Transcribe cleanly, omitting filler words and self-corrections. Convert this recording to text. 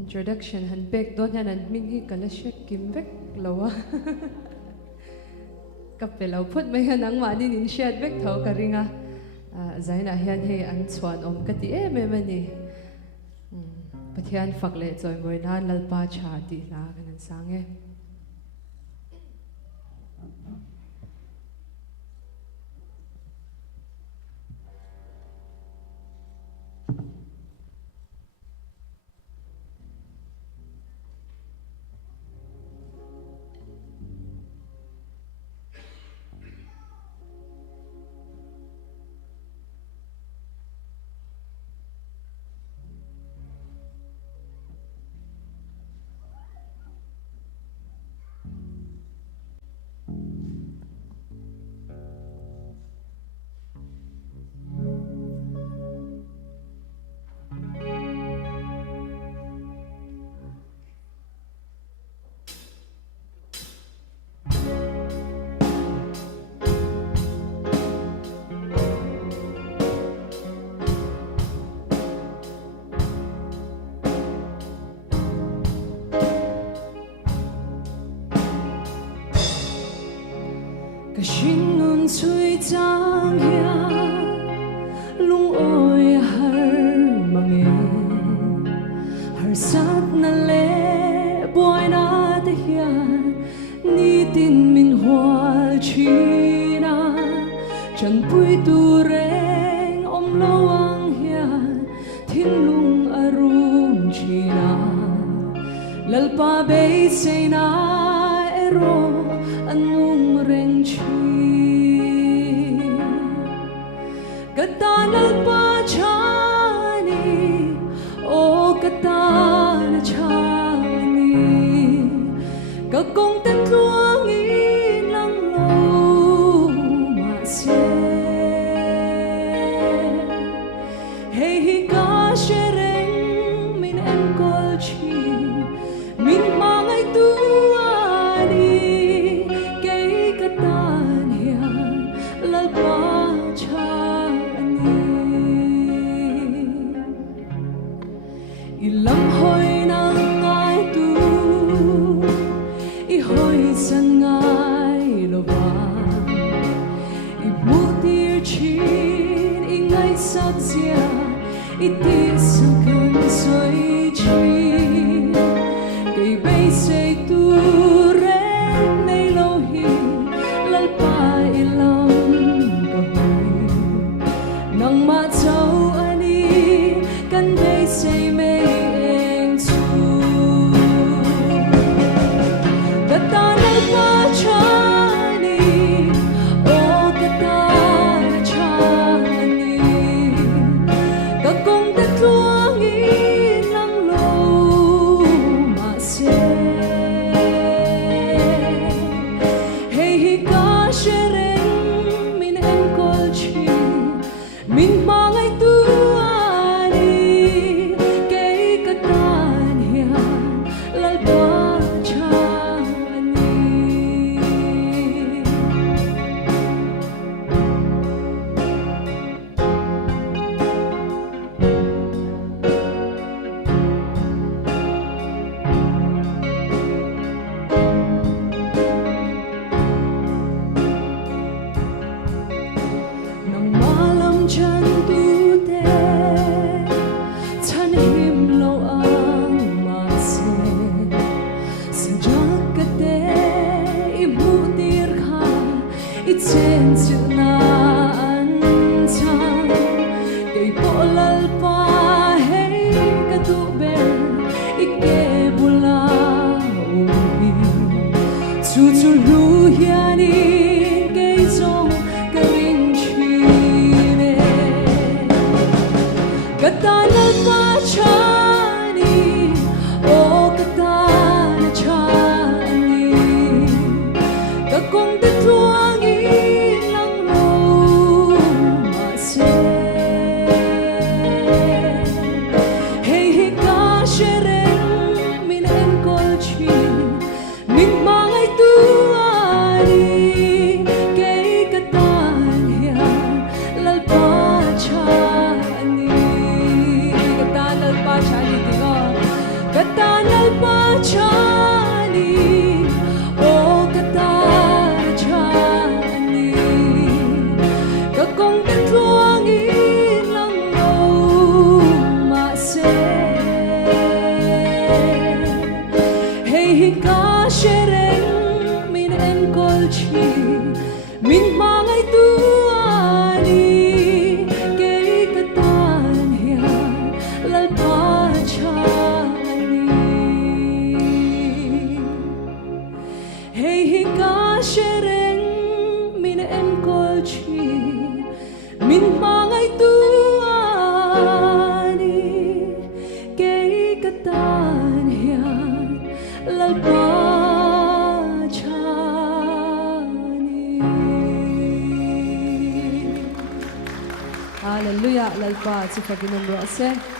introduction han bek don han an ming hi kalashe kim vek lawa kapelo phut mai han ang mani nin shed vek tho karinga zaina hian he an chuan om kati em mani pathian fakle choi moi na lalpa cha ti la kan sange Kashin nun chui chang ya lung oi har mange har sat na le boy na te hian ni tin min hwal china chan pui tu reng om lawang hian thin lung arum china lalpa be sei na ero anung reng chi katana pa chani o katana chani ka kong ta tuang in lang lo ma se hey hi ka shereng min en kol chi min mangai tu ilam hoi nang ngai tu I hoi san ngai lo ba I mu tir chin I ngai sak sia I tir sang kan soi chi kay bay say tu ren nay lo hi lal pa ilam ka hoi nang ma chau ani kan bay say me min mangai tu ani kay katan hian lalpa chani chan tu te chan him lo ang ma se sanjak ka te I mu tir kha I chen sil na an chang kay po lal pa hey ka tu ber I ke bula ubi chu chu lu hiani kay zong karing katana pa chani o katana chani ka kong ta tuang in lang lo ma se hey hi ka shereng min en kol chi min mangai tu ani kay katan hian lalpa chani But katan hiyan lalpa chani. Hallelujah, lalpa, si Fabian Rose.